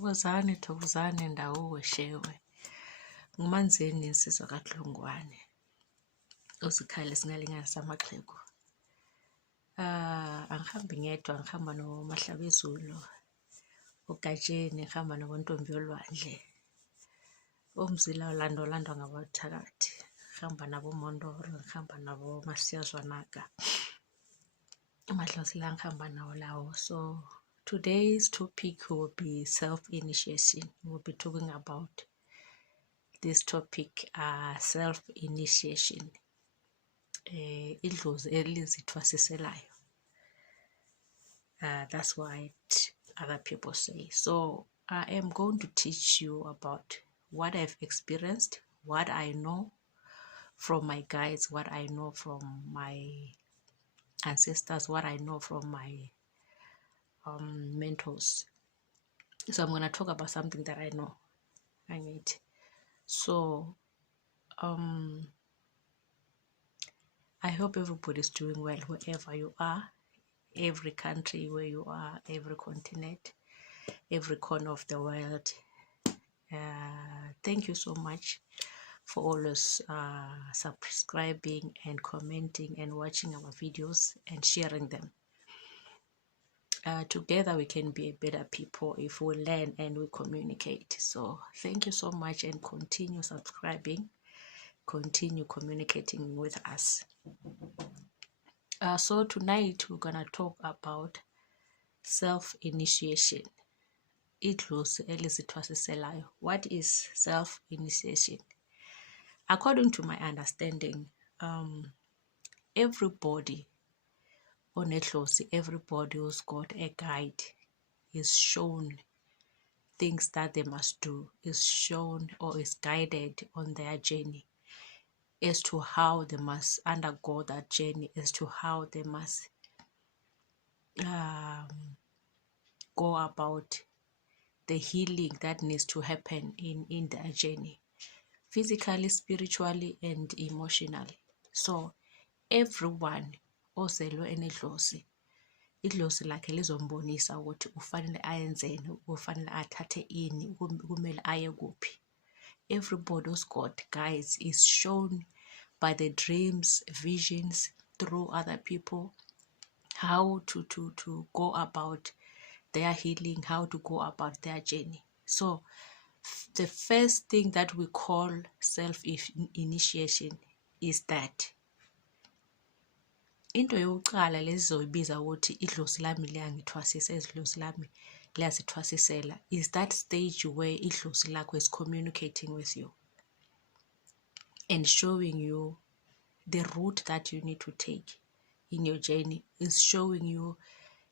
Thokozane ndawo weshewe. Ngumanzeni insizwa kaDlungwane. Uzikhali singalinganisa amaxhegu. Angihambi ngedwa, ngihamba noMahlabezulu. UGatsheni ngihamba nobontombi yolwandle. Umzila olandwa ngabathakathi. Ngihamba nabo Mondoro, ngihamba nabo Masiyazwanaka. Amadlozila ngihamba nawo lawo. So today's topic will be self-initiation. We'll be talking about this topic, self-initiation. Idlozi elizithwasiselayo. That's what other people say. So I am going to teach you about what I've experienced, what I know from my guides, what I know from my ancestors, what I know from my mentors. So I'm going to talk about something that I know. So I hope everybody's doing well wherever you are, every country where you are, every continent, every corner of the world. Thank you so much for always subscribing and commenting and watching our videos and sharing them. Together we can be a better people if we learn and we communicate. So thank you so much, and continue subscribing, continue communicating with us. So tonight we're gonna talk about self-initiation. What is self-initiation? According to my understanding, everybody on Etlosi, everybody who's got a guide is shown things that they must do, is shown or is guided on their journey as to how they must undergo that journey, as to how they must go about the healing that needs to happen in their journey, physically, spiritually, and emotionally. So everyone ozelwe enedlozi, idlozi lakhe lizombonisa ukuthi ufanele ayenzeni, ufanele athathe ini, kumele aye kuphi. Everybody who's got guides is shown by the dreams, visions, through other people, how to go about their healing, how to go about their journey. So the first thing that we call self-initiation is that into yokuqala lezizoyibiza ukuthi idlozi lami liyangithwasisa, idlozi lami liyazithwasisela, is that stage where idlozi lakho is communicating with you and showing you the route that you need to take in your journey, is showing you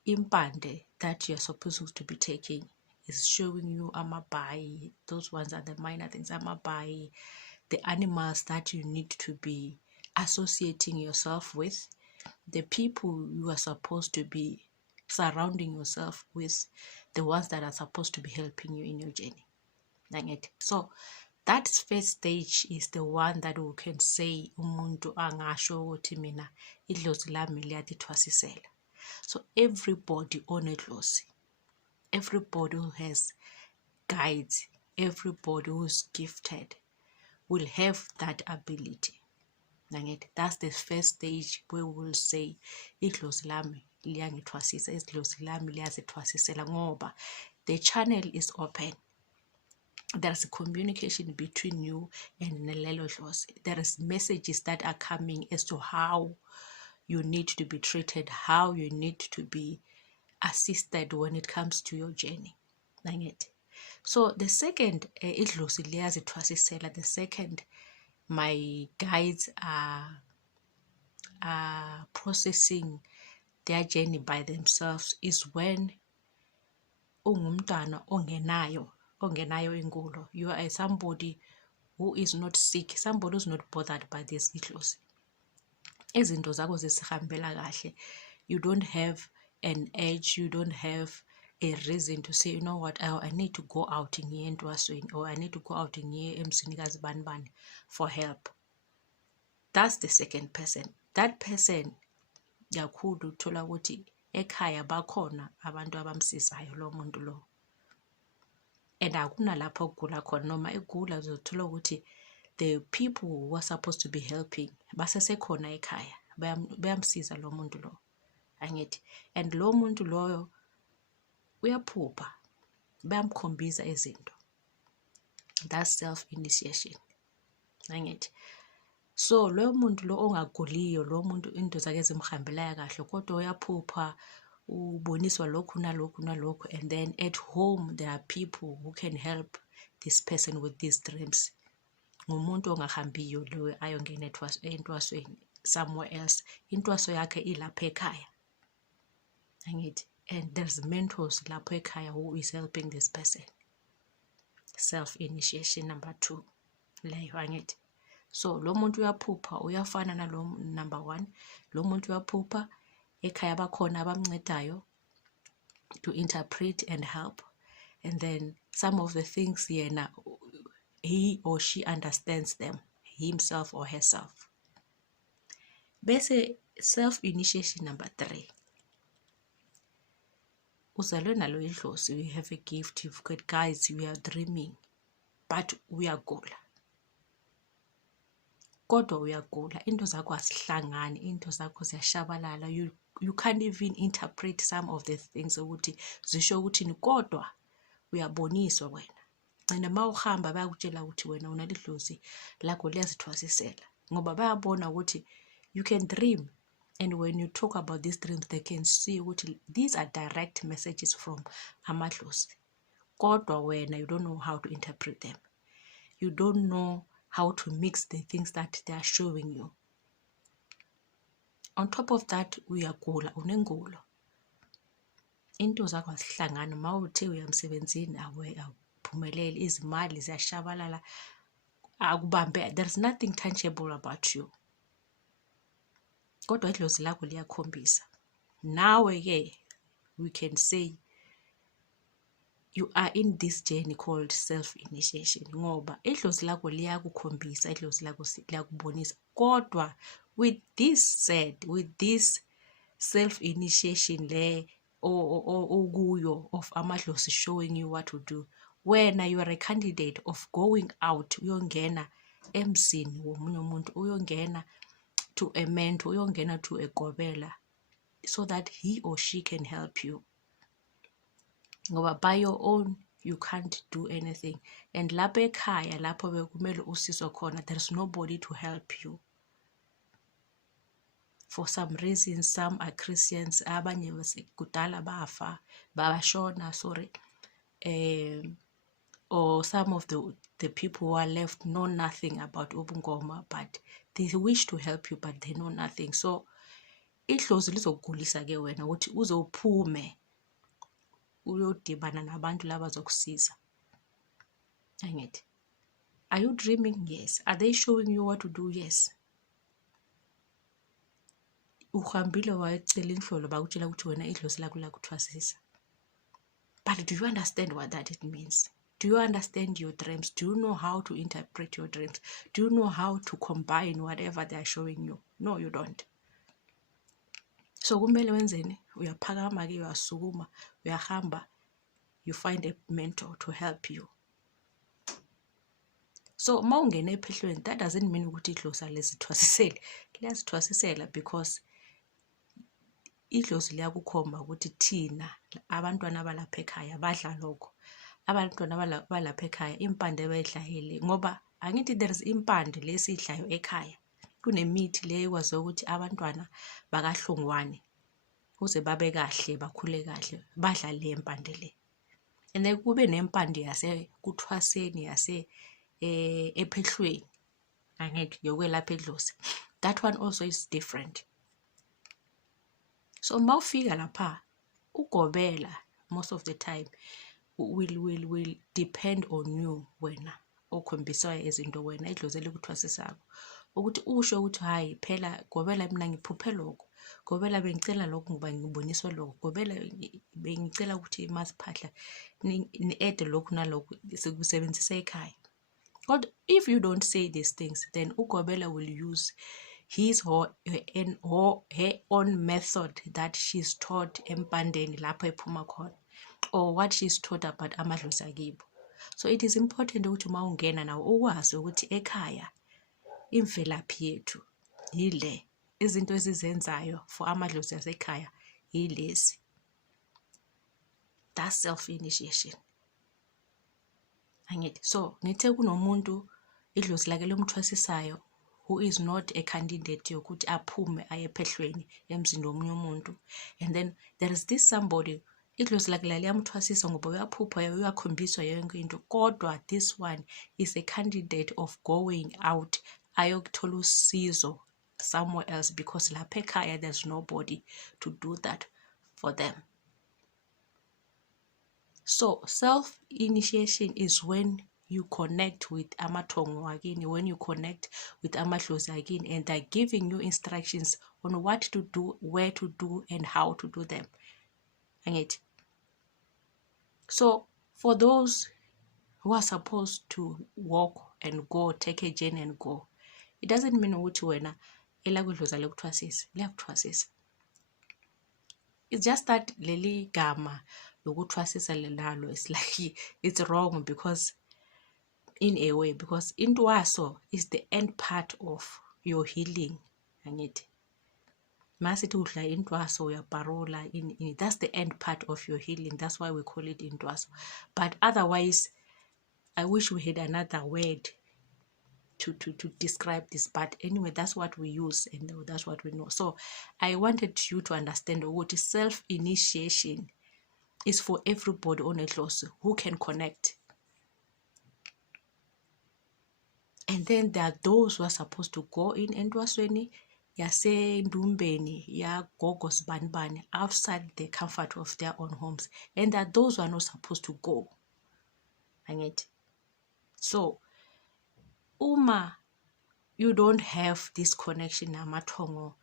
impande that you're supposed to be taking, is showing you amabai. Those ones are the minor things. Amabai, the animals that you need to be associating yourself with, the people you are supposed to be surrounding yourself with, the ones that are supposed to be helping you in your journey. So that first stage is the one that we can say umuntu angasho ukuthi mina idlozi lami liyadithwasisela. So everybody on idlozi, everybody who has guides, everybody who's gifted will have that ability. That's the first stage where we'll say idlozi lami liyangithwasisa, idlozi lami liyazithwasisela ngoba the channel is open. There's a communication between you and lelo dlozi. There is messages that are coming as to how you need to be treated, how you need to be assisted when it comes to your journey. So the second, idlozi liyazithwasisela, the second, my guides are processing their journey by themselves, is when ungumntwana ongenayo ingulo. You are somebody who is not sick, somebody who's not bothered by this idlozi. Izinto zakho zisihambela kahle. You don't have an edge, you don't have a reason to say, you know what, I need to go out in here or I need to go out in here emsinikazi bani for help. That's the second person. That person yakhulu uthola ukuthi ekhaya bakhona abantu abamsizayo lo muntu lo. and akunalapho ukugula khona. Noma egula uzothola ukuthi the people who are supposed to be helping basesekhona ekhaya, bayamsiza lo muntu lo, angithi. And lo muntu loyo uyaphupha, bayamkhombisa izinto. That's self-initiation, angithi. So lo muntu lo ongaguliyo, lo muntu into zakhe zimhambela kahle, kodwa uyaphupha, uboniswa lokhu nalokhu nalokhu, and then at home there are people who can help this person with these dreams. Ngumuntu ongahambiyo lo ayongena entwasweni somewhere else, intwaso yakhe ilapha ekhaya, angithi. And there's mentors lapho ekhaya who is helping this person. Self-initiation number 2 leyo, angithi. So lo muntu uyaphupha, uyafana nalo number 1. Lo muntu uyaphupha, ekhaya bakhona abamncedayo to interpret and help, and then some of the things yena, he or she understands them himself or herself. Bese self-initiation number 3, uzalwe nalo idlozi, you have a gift, you've got guys, you are dreaming, but uyagula. Kodwa uyagula, into zakho asihlangani, into zakho ziyashabalala, you can't even interpret some of the things ukuthi zisho ukuthini, kodwa uyaboniswa wena. And uma uhamba bayakutshela ukuthi wena unalidlozi lakho liyazithwasisela, ngoba bayabona ukuthi you can dream, and when you talk about these dreams they can see ukuthi these are direct messages from amadlozi, kodwa wena you don't know how to interpret them, you don't know how to mix the things that they are showing you. On top of that, uyagula, unengulo, into zakho asihlangani. Uma uthe uyamsebenzini awuphumeleli, izimali ziyashabalala, akubambe, there's nothing tangible about you, kodwa idlozi lakho liyakhombisa. Nawe ke we can say you are in this journey called self-initiation, ngoba idlozi lakho liyakukhombisa, idlozi lakho liyakubonisa. Kodwa with this said, with this self-initiation le okuyo of amadlozi showing you what to do, wena you are a candidate of going out, uyongena emzini womunye umuntu, uyongena to a mentor, uyongena to a gobela, so that he or she can help you. Ngoba by your own you can't do anything, and lapha ekhaya lapho bekumele usizwe khona, there's nobody to help you. For some reason, some are Christians, abanye kudala bafa, babashona, sorry, or some of the people who are left know nothing about ubungoma, but they wish to help you, but they know nothing. So idlozi lizokugulisa ke wena ukuthi uzophume uyodibana nabantu laba zokusiza, angithi. Are you dreaming? Yes. Are they showing you what to do? Yes. Uhambile wayecela inhlolo bakutshela ukuthi wena idlozi lakho lakuthwasisa, but do you understand what that it means? Do you understand your dreams? Do you know how to interpret your dreams? Do you know how to combine whatever they are showing you? No, you don't. So kumele wenzeni? Uyaphakama ke, uyasukuma, uyahamba, you find a mentor to help you. So uma ungena ephehlweni, that doesn't mean ukuthi idlozi alizithwasisele. Liyazithwasisela because idlozi liyakukhomba ukuthi thina abantwana balapha ekhaya badla lokho. Abantwana balapha ekhaya impande bayidlayile, ngoba angithi there's impande lesidlayo ekhaya. Kunemithi le ekwazi ukuthi abantwana bakaHlungwane uze babe kahle, bakhule kahle, badla le impande le. And then kube nempande yase kuthwaseni yase ephehlweni, angithi yokwelapha idlozi. That one also is different. So mawufika lapha ugobela most of the time will depend on you, wena okhombiswa izinto, wena idlozi elikuthwasisako, ukuthi usho ukuthi hayi phela gobela mina ngiphuphe lokho, gobela bengicela lokho ngoba ngiboniswa lokho, gobela bengicela ukuthi masiphahla ni-add lokho nalokho sikusebenzisa ekhaya. But if you don't say these things, then ugobela will use his or her own method that she's taught empandeni lapho ephuma khona, or what she's taught about amadlozi akibo. So it is important ukuthi uma ungena nawo ukwazi ukuthi ekhaya imvelaphi yethu yile, izinto ezizenzayo for amadlozi asekhaya yilezi. That's self-initiation. Angithi? So nithe kunomuntu idlozi lakhe lomthwasisayo who is not a candidate yokuthi aphume aye ephehlweni emzini womunye umuntu, and then there is this somebody idlozi lakhe liyamthwasisa ngoba uyaphupha uyakhombiswa yonke into, kodwa this one is a candidate of going out ayokuthola usizo somewhere else because lapha ekhaya there's nobody to do that for them. So self-initiation is when you connect with amathongo wakini, when you connect with amadlozi akini, and they're giving you instructions on what to do, where to do, and how to do them. Angithi? So for those who are supposed to walk and go, take a journey and go, it doesn't mean ukuthi wena elakudlozi alikuthwasisi, liyakuthwasisa. It's just that leli gama lokuthwasisa lalo is like it's wrong because in a way, because intwaso is the end part of your healing. Angithi? Masithi udla intwaso uyaparola in that's the end part of your healing. That's why we call it intwaso. But otherwise, I wish we had another word to describe this, but anyway, that's what we use and that's what we know. So I wanted you to understand what is self-initiation is for everybody on a close who can connect. And then there are those who are supposed to go in entwasweni yasendumbeni ya gogo sibanibani outside the comfort of their own homes, and there are those who are not supposed to go. Angithi? So uma you don't have this connection namathongo,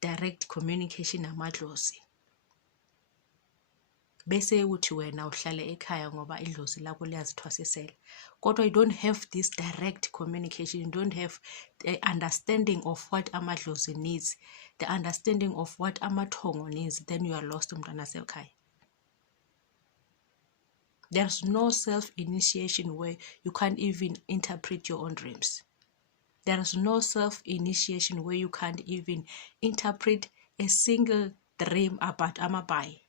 direct communication namadlozi, bese uthi wena uhlala ekhaya ngoba idlozi lakho liyazithwasisela, kodwa you don't have this direct communication, you don't have the understanding of what amadlozi needs, the understanding of what amathongo needs, then you are lost umntwana sekhaya. There's no self-initiation where you can't even interpret your own dreams. There is no self-initiation where you can't even interpret a single dream about Amabai,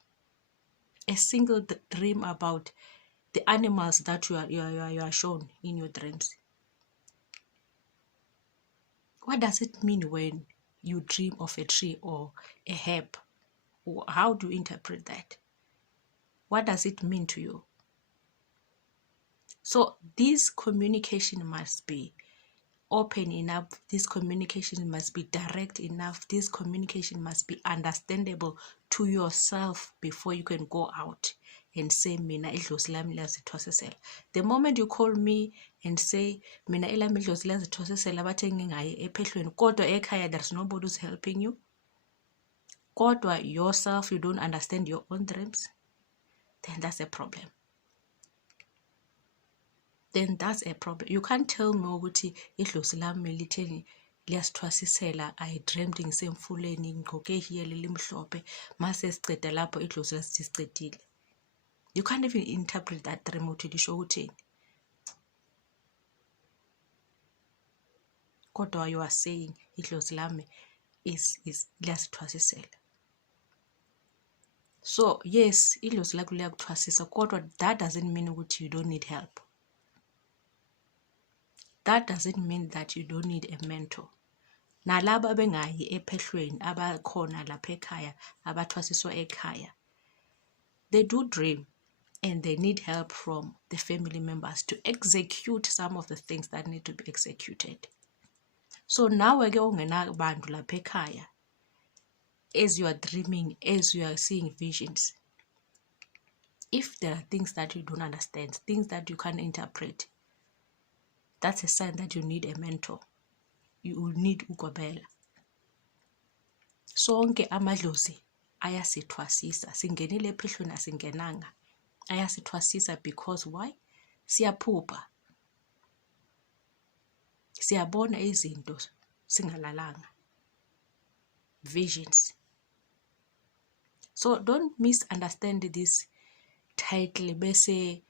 a single dream about the animals that you are shown in your dreams. What does it mean when you dream of a tree or a herb? How do you interpret that? What does it mean to you? So this communication must be open enough, this communication must be direct enough, this communication must be understandable to yourself before you can go out and say mina idlozi lami liyazithwasisela. The moment you call me and say mina elami idlozi liyazithwasisela bathe ngingayi ephehlweni kodwa ekhaya there's nobody who's helping you, kodwa yourself you don't understand your own dreams, then that's a problem. Then that's a problem. You can't tell me ukuthi idlozi lami litheni liyasithwasisela, I dreamed ngisemfuleni ngigqoke ihiyeli limhlophe mase siceda lapho idlozi lasicedile. You can't even interpret that dream ukuthi lisho ukuthini. Kodwa you are saying idlozi lami is liyasithwasisela. So yes, idlozi lakho liyakuthwasisa, kodwa that doesn't mean ukuthi you don't need help. That doesn't mean that you don't need a mentor. Nalaba bengayi ephehlweni abakhona lapha ekhaya abathwasiswa ekhaya, they do dream and they need help from the family members to execute some of the things that need to be executed. So nawe ke ungena bantu lapha ekhaya, as you are dreaming, as you are seeing visions, if there are things that you don't understand, things that you can't interpret, that's a sign that you need a mentor. You will need ukobela. Sonke amadlozi ayasithwasisa. Singenile ephehlweni asingenanga. Ayasithwasisa because why? Siyaphupha. Siyabona izinto singalalanga. Visions. So don't misunderstand this title bese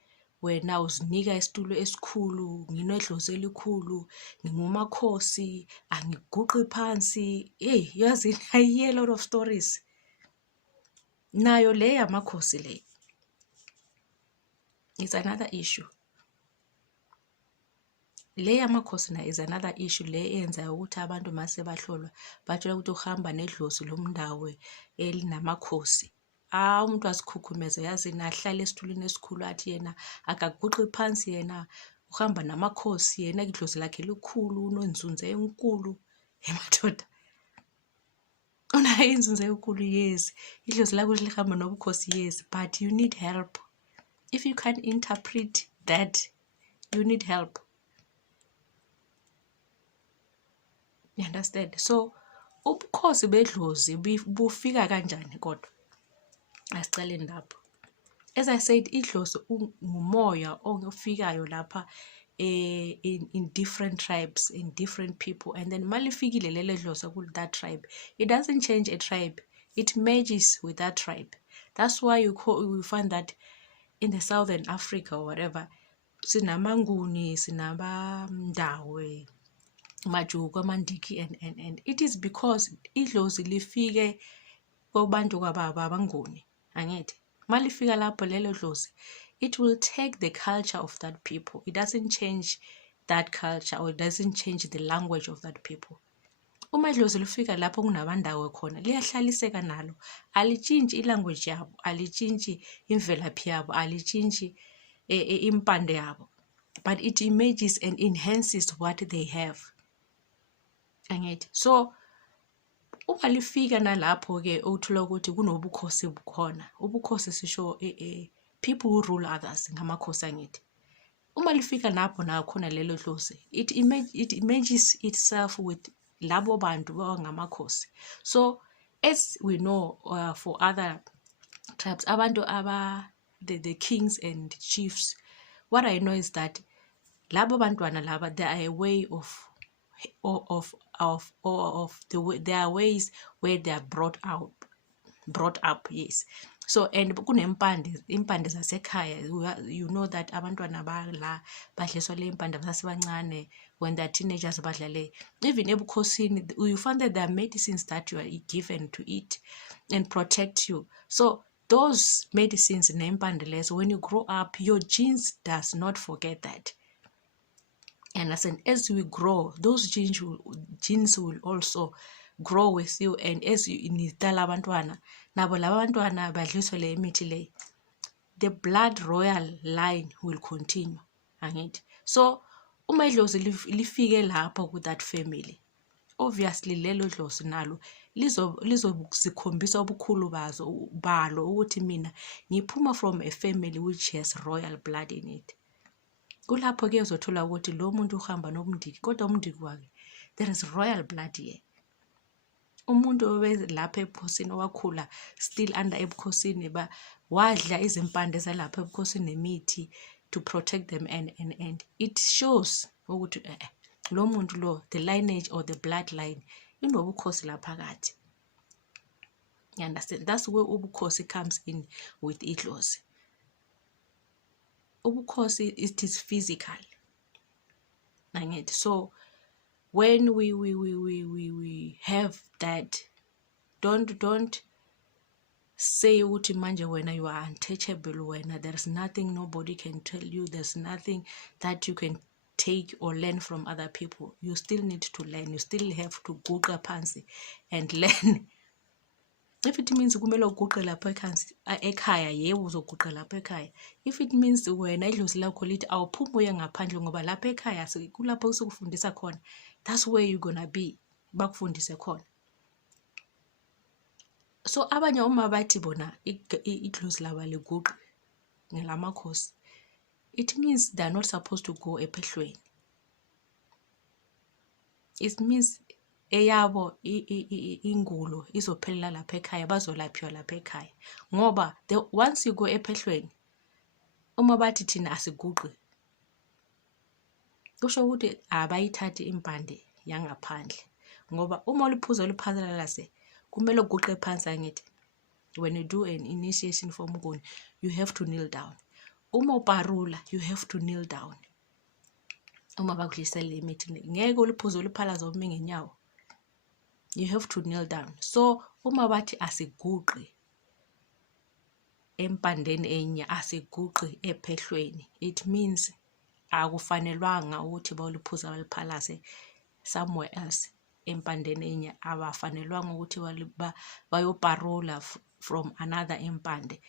wena uzinika isitulo esikhulu, nginedlozi elikhulu, ngingumakhosi, angiguqi phansi. Hey, yazi, I hear a lot of stories. Nayo le yamakhosi le. It's another issue. Le yamakhosi na is another issue le eyenza ukuthi abantu mase bahlolwa batshela ukuthi uhamba nedlozi lomndawo elinamakhosi. Umuntu asikhukhumeze yazi nahlala esitulweni esikhulu athi yena akaguqi phansi, yena uhamba namakhosi, yena idlozi lakhe likhulu, unonzunze enkulu. Emadoda unayo inzunze enkulu, yes, idlozi lakho lihamba nobukhosi, yes, but you need help. If you can't interpret that, you need help. You understand? So ubukhosi bedlozi bufika kanjani kodwa? Asicale lapho. As I said, idlozi ngumoya ofikayo lapha in different tribes, in different people, and then malifikile lelo dlozi ku that tribe, it doesn't change a tribe, it merges with that tribe. That's why you find that in the Southern Africa or whatever, sinamanguni, sinabandawe, majuku, amandiki, and it is because idlozi lifike kwabantu kwababa abanguni. Angithi malifika lapho lelo dlozi, it will take the culture of that people. It doesn't change that culture, or it doesn't change the language of that people. Uma idlozi lifika lapho kunabandawe khona, liyahlaliseka nalo, alitshintshi ilanguage yabo, alitshintshi imvelaphi yabo, alitshintshi impande yabo, but it images and enhances what they have. Angithi so uma lifika nalapho ke uthola ukuthi kunobukhosi bukhona. Ubukhosi sisho people who rule others, ngamakhosi angithi. Uma lifika lapho nakhona lelo dlozi, it images itself with labo bantu bangamakhosi. So as we know, for other tribes, abantu the kings and chiefs, what I know is that labo bantwana laba, there are a way of the way, there are ways where they are brought up, yes. So and kunempande zasekhaya, you know that abantwana bala badliswa le impande basebancane, when they're teenagers badlale. Even ebukhosini, you find that there are medicines that you are given to eat and protect you. So those medicines nempande lezo, when you grow up, your genes does not forget that. And as we grow, those genes will also grow with you. And as you nidala abantwana, nabo laba bantwana badliswa le mithi le, the blood royal line will continue. Angithi so uma idlozi lifike lapho ku that family, obviously lelo dlozi nalo lizokukhombisa ubukhulu balo ukuthi mina ngiphuma from a family which has royal blood in it. Kulapho ke uzothola ukuthi lo muntu uhamba nobundiki, kodwa umndiki wakhe there is royal blood here. Umuntu obelapha ebukhosini owakhula still under ebukhosini, wadla izimpande zalapha ebukhosini nemithi to protect them, and it shows ukuthi lo muntu lo, the lineage or the bloodline inobukhosi lapha phakathi. You understand? That's where ubukhosi comes in with idlozi. Ubukhosi, it is physical. So when we have that, don't say uthi manje wena you are untouchable, wena there's nothing nobody can tell you, there's nothing that you can take or learn from other people. You still need to learn, you still have to guqa phansi and learn. If it means kumele uguqe lapha ekhaya, yebo uzoguqa lapha ekhaya. If it means wena idlozi lakho lithi awuphumi uye ngaphandle ngoba lapha ekhaya kulapho usukufundisa khona, that's where you're gonna be, bakufundise khona. So abanye uma bathi bona idlozi laba liguqe ngelamakhosi, it means they're not supposed to go ephehlweni. It means eyabo ingulo izophelela lapha ekhaya, bazolaphiwa lapha ekhaya. Ngoba once you go ephehlweni, uma bathi thina asiguqe, kusho ukuthi abayithathi impande yangaphandle. Ngoba uma uliphuzo liphazalalase, kumele uguqe phansi angithi. When you do an initiation for Mnguni, you have to kneel down. uma uparula you have to kneel down. Uma bakudlisela imithi ngeke uliphuze uliphalaza umi ngenyawo. You have to kneel down. So uma bathi asiguqi empandeni enye asiguqi ephehlweni, it means akufanelwanga ukuthi bawuliphuza baliphalaze somewhere else. Empandeni enye abafanelwanga ukuthi bayoparula from another impande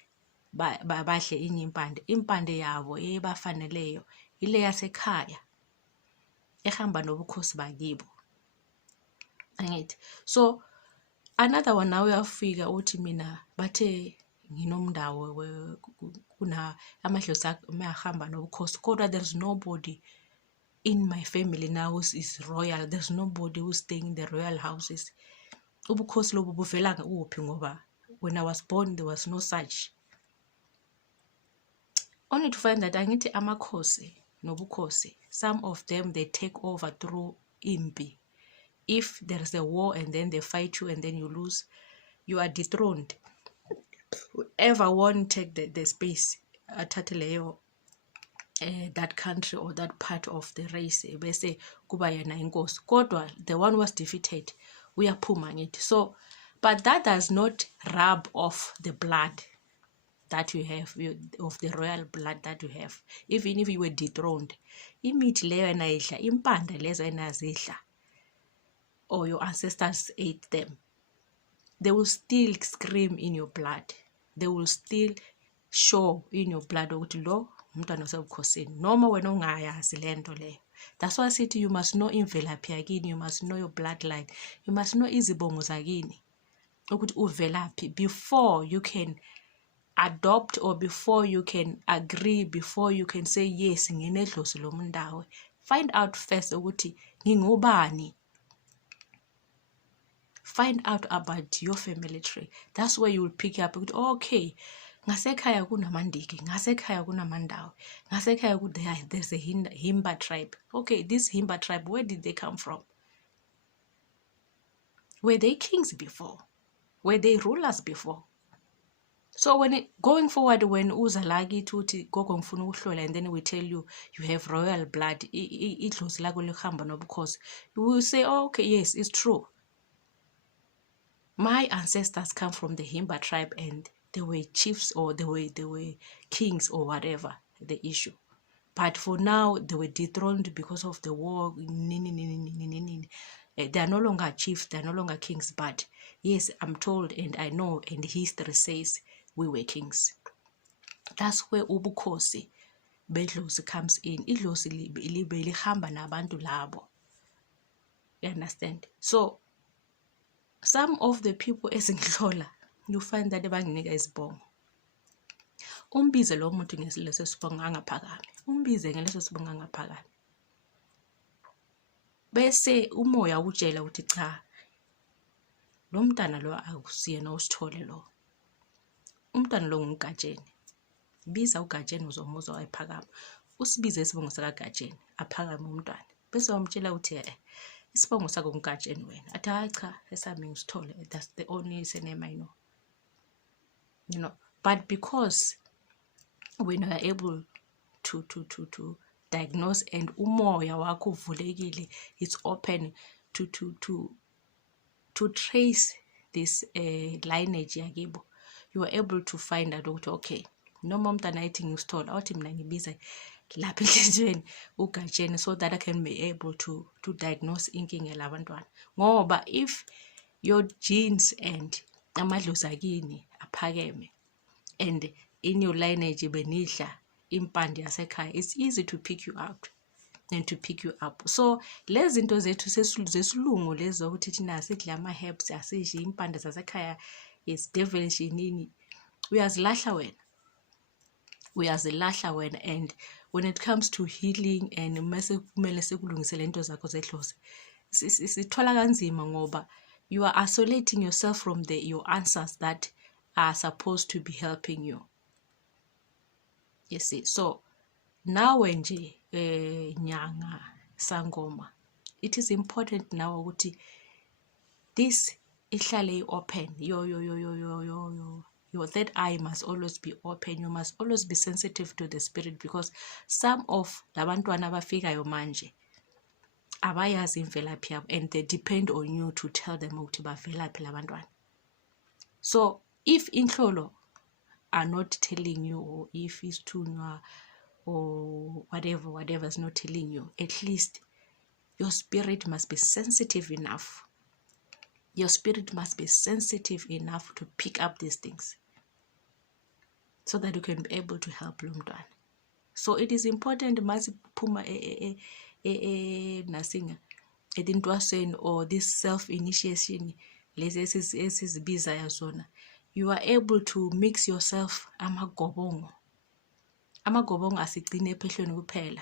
badle inye impande. Impande yabo ebafaneleyo ile yasekhaya ehamba nobukhosi bakibo. Angithi so another one nawe uyafika uthi mina bathe nginomndawo kuna amadlozi mayahamba nobukhosi kodwa there's nobody in my family now who is royal. There's nobody who's staying in the royal houses. Ubukhosi lobu buvela kuphi ngoba when I was born there was no such. Only to find that angithi amakhosi nobukhosi, some of them they take over through impi. If there is a war and then they fight you and then you lose, you are dethroned. Whoever won't take the space athathe that country or that part of the race bese kuba yena inkosi. Kodwa the one was defeated uyaphuma ngithi. So but that does not rub off the blood that you have, of the royal blood that you have, even if you were dethroned. Imithi leyo enayidla, impande lezo enazidla, or your ancestors ate them, they will still scream in your blood. They will still show in your blood ukuthi lo umntwana osebukhosini noma wena ungayazi lento leyo. That's why I said you must know imvelaphi yakini, you must know your bloodline, you must know izibongo zakini ukuthi uvelaphi before you can adopt or before you can agree, before you can say yes nginedlozi lomundawo. Find out first ukuthi ngingubani. Find out about your family tree. That's where you will pick up with, okay, ngasekhaya kunamandiki, ngasekhaya kunamandawo, ngasekhaya there's a Himba tribe. Okay, this Himba tribe, where did they come from? Were they kings before? Were they rulers before? So going forward, when uzalagi tuti gogo ngifuna ukuhlola, and then we tell you have royal blood, idlozi lakho lihamba nobukhosi, you will say, oh, okay, yes, it's true. My ancestors come from the Himba tribe and they were chiefs or they were kings or whatever the issue. But for now, they were dethroned because of the war. They are no longer chiefs, they are no longer kings. But yes, I'm told and I know, and history says we were kings. That's where ubukhosi bedlozi comes in. Idlozi libe lihamba nabantu labo. You understand? So some of the people ezingihlola, you find that banginika isibongo. Umbize lo muntu ngesileso sibongo angaphakami. Umbize ngeleso sibongo angaphakami. Bese umoya utshela ukuthi cha, lo mntana lo akusiyena usithole lo. Umntana lo ngumgajeni. Biza uGajeni uzomuzwa wayiphakama. Usibize isibongo sakaGajeni aphakame umntwana. Bese wamtshela ukuthi isibongo sakho ngumgajeni wena. Athi hayi cha, esami ngisithole. That's the only surname I know. You know, but because when you are able to diagnose and umoya wakho uvulekile, it's open to trace this lineage yakibo, you are able to find out ukuthi okay, noma umntana ayithi ngisithola awuthi mina ngibiza lapha enhlizweni uGajeni, so that I can be able to diagnose inkinga labantwana. Ngoba if your genes and amadlozi akini aphakeme and in your lineage benidla impande yasekhaya, it's easy to pick you out and to pick you up. So lezi zinto zethu zesilungu lezo ukuthi thina sidla ama herbs asidli impande zasekhaya is devilish nini, uyazilahla wena. And when it comes to healing and mase kumele sekulungisele into zakho zedlozi, sithola kanzima ngoba you are isolating yourself from your answers that are supposed to be helping you. You see, so now nje nyanga sangoma, it is important now ukuthi this ihlale open your Your third eye must always be open. You must always be sensitive to the spirit, because some of labantwana abafikayo manje abayazi imvelaphi yabo, and they depend on you to tell them ukuthi bavelaphi labantwana. So if inhlolo are not telling you, or if isithunywa or whatever is not telling you, at least your spirit must be sensitive enough. Your spirit must be sensitive enough to pick up these things, so that you can be able to help lo mntwana. So it is important, masiphuma nasinga etintwaseni, or this self-initiation, lezi esizibizayo zona, you are able to mix yourself amagobongo. Amagobongo asigcine ephehlweni kuphela.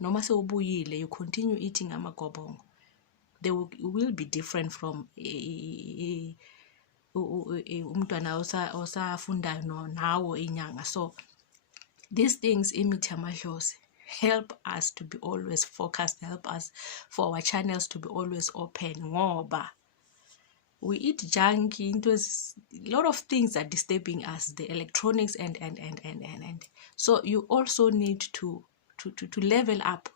Noma sewubuyile, you continue eating amagobongo. They will be different from umntwana osafundayo nawo inyanga. So these things, imithi yamadlozi, help us to be always focused, help us for our channels to be always open. Ngoba we eat junk, a lot of things are disturbing us, the electronics and. So you also need to level up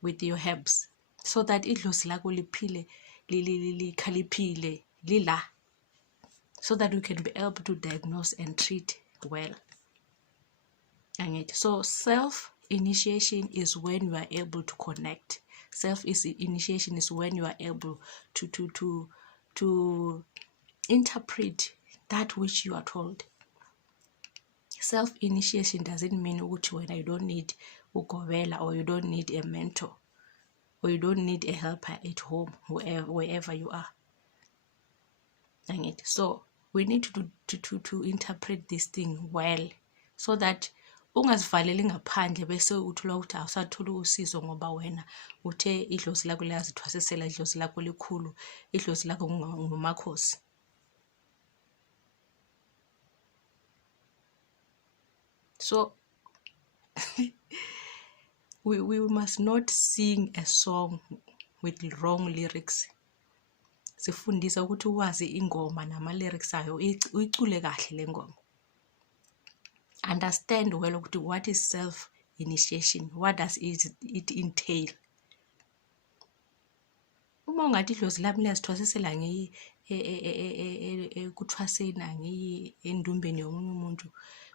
with your herbs, so that idlozi lakho liphile likhaliphile lila, so that you can be able to diagnose and treat well. So self-initiation is when you are able to connect. Self-initiation is when you are able to interpret that which you are told. Self-initiation doesn't mean when you don't need ugobela, or you don't need a mentor, or you don't need a helper at home, wherever you are. So we need to interpret this thing well, so that ungazivaleli ngaphandle bese uthola ukuthi awusatholi usizo ngoba wena uthe idlozi lakho liyazithwasisela, idlozi lakho likhulu, idlozi lakho ngumakhosi. So we must not sing a song with wrong lyrics. Sifundisa ukuthi uwazi ingoma nama lyrics ayo, uyicule kahle le ngoma. Understand well what is self-initiation, what does it entail. Uma ungathi idlozi lami liyazithwasisela ekuthwaseni, angiyi endumbeni yomunye umuntu,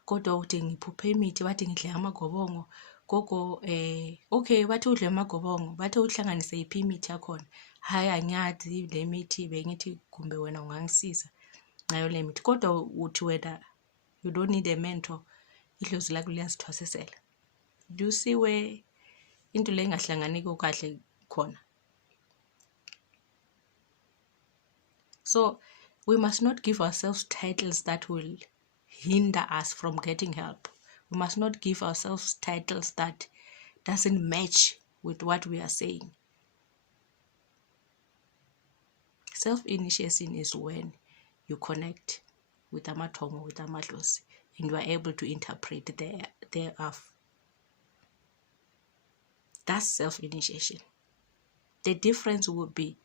kodwa uthi ngiphuphe imithi, bathi ngidle amagobongo, gogo okay, bathi udle amagobongo, bathi uhlanganise yiphi imithi yakhona. Hayi, angiyazi le mithi, bengithi kumbe wena ungangisiza ngayo le mithi, kodwa uthi wena you don't need a mentor, idlozi lakho liyazithwasisela. Do you see where into le ingahlanganiko kahle khona? So we must not give ourselves titles that will hinder us from getting help. We must not give ourselves titles that doesn't match with what we are saying. Self-initiation is when you connect with amathongo, with amadlozi, and you are able to interpret thereof. That's self-initiation. The difference would be,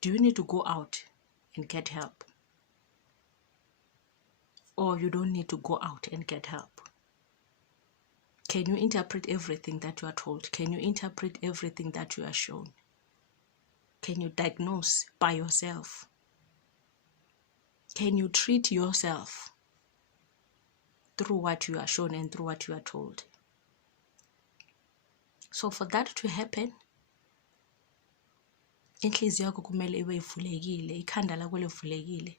do you need to go out and get help? Or you don't need to go out and get help? Can you interpret everything that you are told? Can you interpret everything that you are shown? Can you diagnose by yourself? Can you treat yourself through what you are shown and through what you are told? So for that to happen, inhliziyo yakho kumele ibe ivulekile, ikhanda lakho livulekile,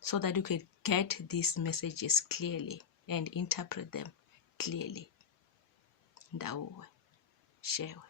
so that you can get these messages clearly and interpret them clearly. Ndawo, shewe.